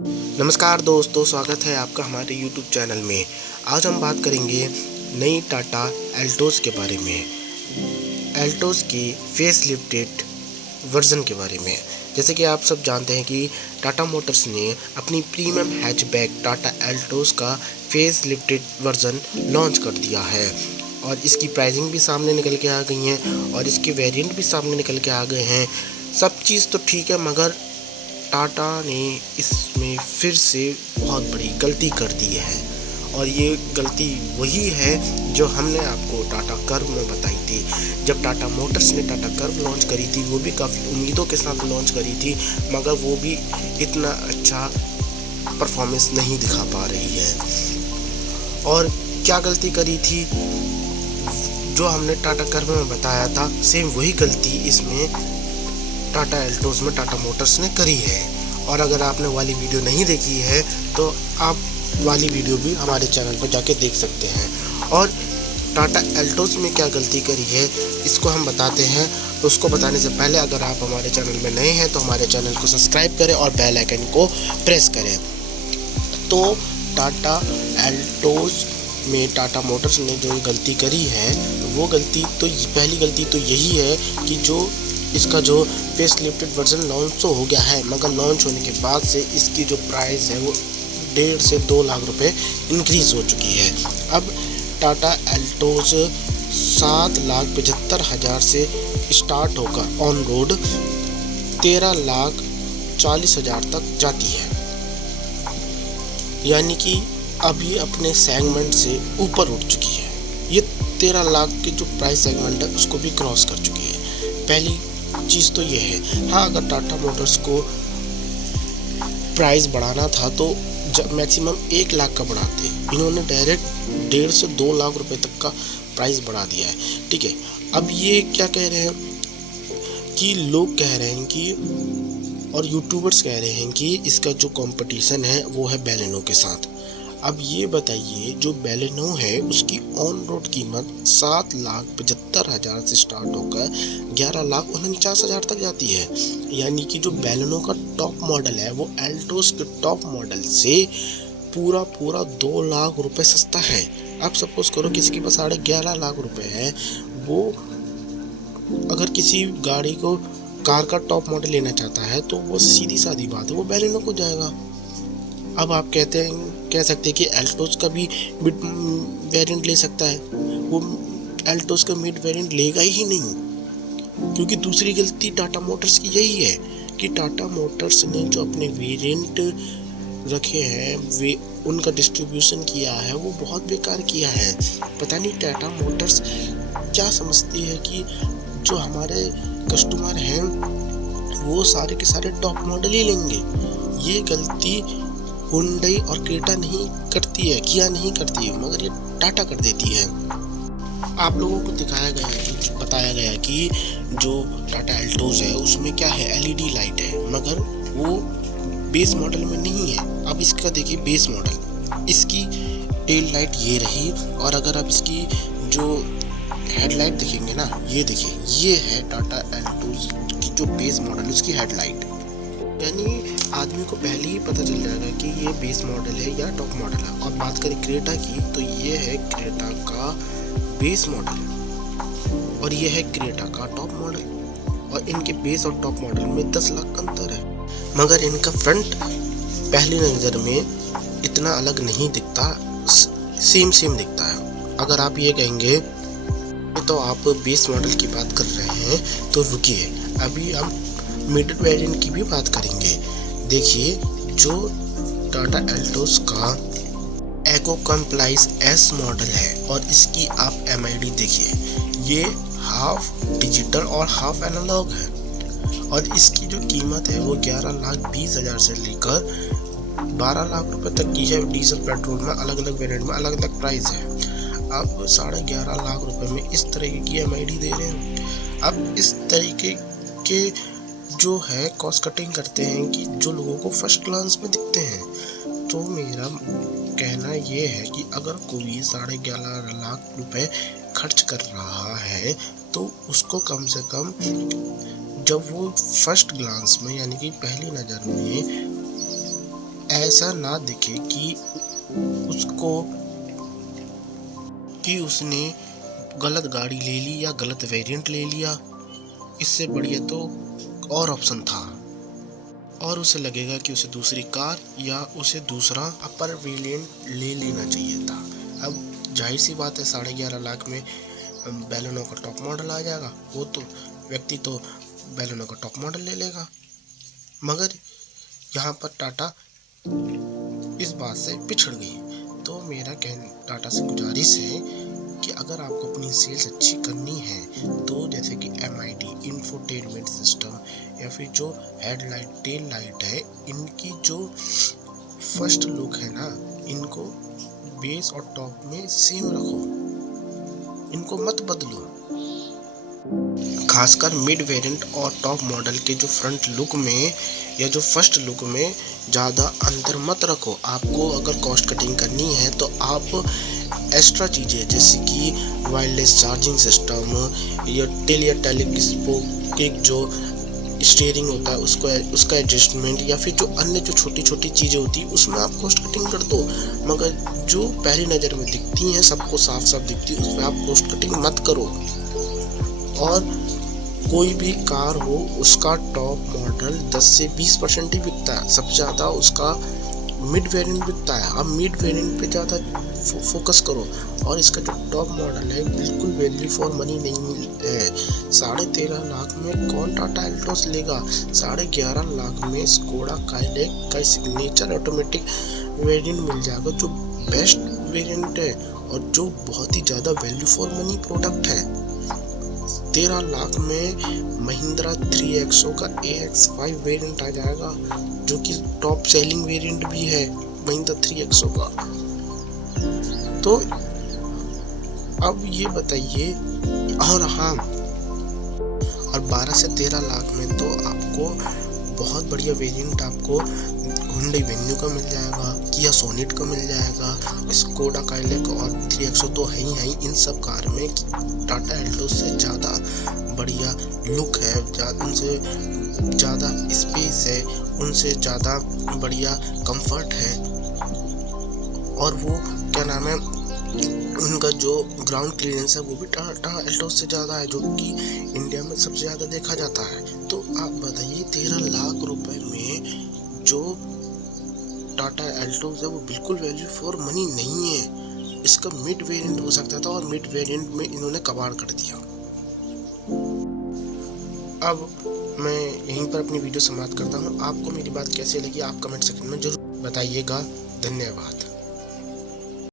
नमस्कार दोस्तों, स्वागत है आपका हमारे यूट्यूब चैनल में। आज हम बात करेंगे नई टाटा एल्टोस के बारे में, एल्टोस की फेस लिफ्टेड वर्ज़न के बारे में। जैसे कि आप सब जानते हैं कि टाटा मोटर्स ने अपनी प्रीमियम हैचबैक टाटा एल्टोस का फेस लिफ्टेड वर्ज़न लॉन्च कर दिया है और इसकी प्राइसिंग भी सामने निकल के आ गई हैं और इसके वेरिएंट भी सामने निकल के आ गए हैं। सब चीज़ तो ठीक है, मगर टाटा ने इसमें फिर से बहुत बड़ी गलती कर दी है और ये गलती वही है जो हमने आपको टाटा कर्व में बताई थी। जब टाटा मोटर्स ने टाटा कर्व लॉन्च करी थी, वो भी काफ़ी उम्मीदों के साथ लॉन्च करी थी, मगर वो भी इतना अच्छा परफॉर्मेंस नहीं दिखा पा रही है। और क्या गलती करी थी जो हमने टाटा कर्व में बताया था, सेम वही गलती इसमें टाटा एल्टोस में टाटा मोटर्स ने करी है। और अगर आपने वाली वीडियो नहीं देखी है तो आप वाली वीडियो भी हमारे चैनल पर जाके देख सकते हैं। और टाटा एल्टोस में क्या गलती करी है इसको हम बताते हैं। उसको बताने से पहले अगर आप हमारे चैनल में नए हैं तो हमारे चैनल को सब्सक्राइब करें और बेल आइकन को प्रेस करें। तो टाटा एल्टोस में टाटा मोटर्स ने जो गलती करी है, वो गलती तो पहली गलती तो यही है कि जो इसका जो फेस लिफ्टेड वर्जन लॉन्च तो हो गया है, मगर लॉन्च होने के बाद से इसकी जो प्राइस है वो 1.5 से 2 लाख रुपए इंक्रीज़ हो चुकी है। अब टाटा एल्टोस 7,75,000 से स्टार्ट होकर ऑन रोड 13,40,000 तक जाती है, यानी कि अब ये अपने सेगमेंट से ऊपर उठ चुकी है। ये 13 लाख के जो प्राइस सेगमेंट है उसको भी क्रॉस कर चुकी है। पहली चीज़ तो ये है। हाँ, अगर टाटा मोटर्स को प्राइस बढ़ाना था तो मैक्सिमम 1 लाख का बढ़ाते, इन्होंने डायरेक्ट 1.5 से 2 लाख रुपए तक का प्राइस बढ़ा दिया है। ठीक है, अब ये क्या कह रहे हैं कि लोग कह रहे हैं कि और यूट्यूबर्स कह रहे हैं कि इसका जो कंपटीशन है वो है बेलेनो के साथ। अब ये बताइए, जो बेलेनो है उसकी ऑन रोड कीमत 7,75,000 से स्टार्ट होकर 11,49,000 तक जाती है, यानी कि जो बेलेनो का टॉप मॉडल है वो एल्टोस के टॉप मॉडल से पूरा 2 लाख रुपए सस्ता है। अब सपोज करो किसी के पास 11.5 लाख रुपए है, वो अगर किसी गाड़ी को कार का टॉप मॉडल लेना चाहता है तो वो सीधी सादी बात है, वो बेलेनो को जाएगा। अब आप कह सकते हैं कि एल्टोस का भी मिड वेरिएंट ले सकता है, वो एल्टोस का मिड वेरिएंट लेगा ही नहीं, क्योंकि दूसरी गलती टाटा मोटर्स की यही है कि टाटा मोटर्स ने जो अपने वेरिएंट रखे हैं, वे उनका डिस्ट्रीब्यूशन किया है वो बहुत बेकार किया है। पता नहीं टाटा मोटर्स क्या समझती है कि जो हमारे कस्टमर हैं वो सारे के सारे टॉप मॉडल ही लेंगे। ये गलती हुंडई और क्रेटा नहीं करती है, किया नहीं करती है, मगर ये टाटा कर देती है। आप लोगों को दिखाया गया है, बताया गया कि जो टाटा एल्टोस है उसमें क्या है, एलईडी लाइट है, मगर वो बेस मॉडल में नहीं है। अब इसका देखिए बेस मॉडल, इसकी टेल लाइट ये रही, और अगर आप इसकी जो हेडलाइट देखेंगे ना, ये देखिए, ये है टाटा एल्टोस की जो बेस मॉडल उसकी हेडलाइट। यानी आदमी को पहले ही पता चल जाएगा कि ये बेस मॉडल है या टॉप मॉडल है। और बात करें क्रेटा की तो ये है क्रेटा का बेस मॉडल और ये है क्रेटा का टॉप मॉडल, और इनके बेस और टॉप मॉडल में 10 लाख का अंतर है, मगर इनका फ्रंट पहली नज़र में इतना अलग नहीं दिखता, सेम दिखता है। अगर आप ये कहेंगे तो आप बेस मॉडल की बात कर रहे हैं तो रुकिए, अभी हम मिड वेरिएंट की भी बात करेंगे। देखिए, जो टाटा एल्टोस का एको कॉम्प्लाइस एस मॉडल है और इसकी आप एमआईडी देखिए, ये हाफ डिजिटल और हाफ एनालॉग है, और इसकी जो कीमत है वो 11,20,000 से लेकर 12 लाख रुपए तक की है। डीजल पेट्रोल में अलग अलग वेरिएंट में अलग अलग प्राइस है। अब 11.5 लाख रुपए में इस तरीके की एमआईडी दे रहे हैं। अब इस तरीके के जो है कॉस्ट कटिंग करते हैं कि जो लोगों को फर्स्ट ग्लांस में दिखते हैं। तो मेरा कहना ये है कि अगर कोई 11.5 लाख रुपए खर्च कर रहा है तो उसको कम से कम, जब वो फर्स्ट ग्लांस में यानी कि पहली नज़र में ऐसा ना दिखे कि उसने गलत गाड़ी ले ली या गलत वेरिएंट ले लिया। इससे बढ़िया तो और ऑप्शन था, और उसे लगेगा कि उसे दूसरी कार या उसे दूसरा अपर वेरिएंट ले लेना चाहिए था। अब जाहिर सी बात है 11.5 लाख में बैलेनो का टॉप मॉडल आ जाएगा, वो तो व्यक्ति तो बैलेनो का टॉप मॉडल ले लेगा। मगर यहाँ पर टाटा इस बात से पिछड़ गई। तो मेरा टाटा से गुजारिश है कि अगर आपको अपनी सेल्स अच्छी करनी है तो जैसे कि MID इंफोटेनमेंट सिस्टम या फिर जो हेडलाइट टेल लाइट है, इनकी जो फर्स्ट लुक है ना, इनको बेस और टॉप में सेम रखो, इनको मत बदलो। खासकर मिड वेरिएंट और टॉप मॉडल के जो फ्रंट लुक में या जो फर्स्ट लुक में ज़्यादा अंतर मत रखो। आपको अगर कॉस्ट कटिंग करनी है तो आप एक्स्ट्रा चीज़ें जैसे कि वायरलेस चार्जिंग सिस्टम या टेलीस्कोपिक जो स्टीयरिंग होता है उसका एडजस्टमेंट या फिर जो अन्य जो छोटी छोटी चीज़ें होती है उसमें आप कॉस्ट कटिंग कर दो। मगर जो पहली नज़र में दिखती हैं, सबको साफ साफ दिखती है, उसमें आप कॉस्ट कटिंग मत करो। और कोई भी कार हो उसका टॉप मॉडल 10 से 20% ही बिकता है, सबसे ज़्यादा उसका मिड वेरिएंट बिकता है। आप मिड वेरिएंट पे ज़्यादा फोकस करो। और इसका जो टॉप मॉडल है बिल्कुल वैल्यू फॉर मनी नहीं है। 13.5 लाख में कौन टाटा एल्टोस लेगा? 11.5 लाख में स्कोडा काइलैक का सिग्नेचर ऑटोमेटिक वेरिएंट मिल जाएगा, जो बेस्ट वेरिएंट है और जो बहुत ही ज़्यादा वैल्यू फॉर मनी प्रोडक्ट है। 13 लाख में महिंद्रा 3XO का AX5 वेरिएंट आ जाएगा, जो कि टॉप सेलिंग वेरिएंट भी है महिंद्रा 3XO का। तो अब ये बताइए, और हाँ, और 12 से 13 लाख में तो आपको बहुत बढ़िया वेरिएंट आपको हुंडई वेन्यू का मिल जाएगा, किया सोनेट का मिल जाएगा, स्कोडा काइलैक और 3XO तो है ही। इन सब कार में टाटा एल्टोस से ज़्यादा बढ़िया लुक है, उनसे ज़्यादा स्पेस है, उनसे ज़्यादा बढ़िया कंफर्ट है, और वो क्या नाम है, उनका जो ग्राउंड क्लियरेंस है वो भी टाटा एल्टोस से ज़्यादा है, जो कि इंडिया में सबसे ज़्यादा देखा जाता है। तो आप बताइए 13 लाख रुपए में जो टाटा एल्टोस है वो बिल्कुल वैल्यू फॉर मनी नहीं है। इसका मिड वेरिएंट हो सकता था और मिड वेरिएंट में इन्होंने कबाड़ कर दिया। अब मैं यहीं पर अपनी वीडियो समाप्त करता हूँ। आपको मेरी बात कैसी लगी आप कमेंट सेक्शन में जरूर बताइएगा। धन्यवाद।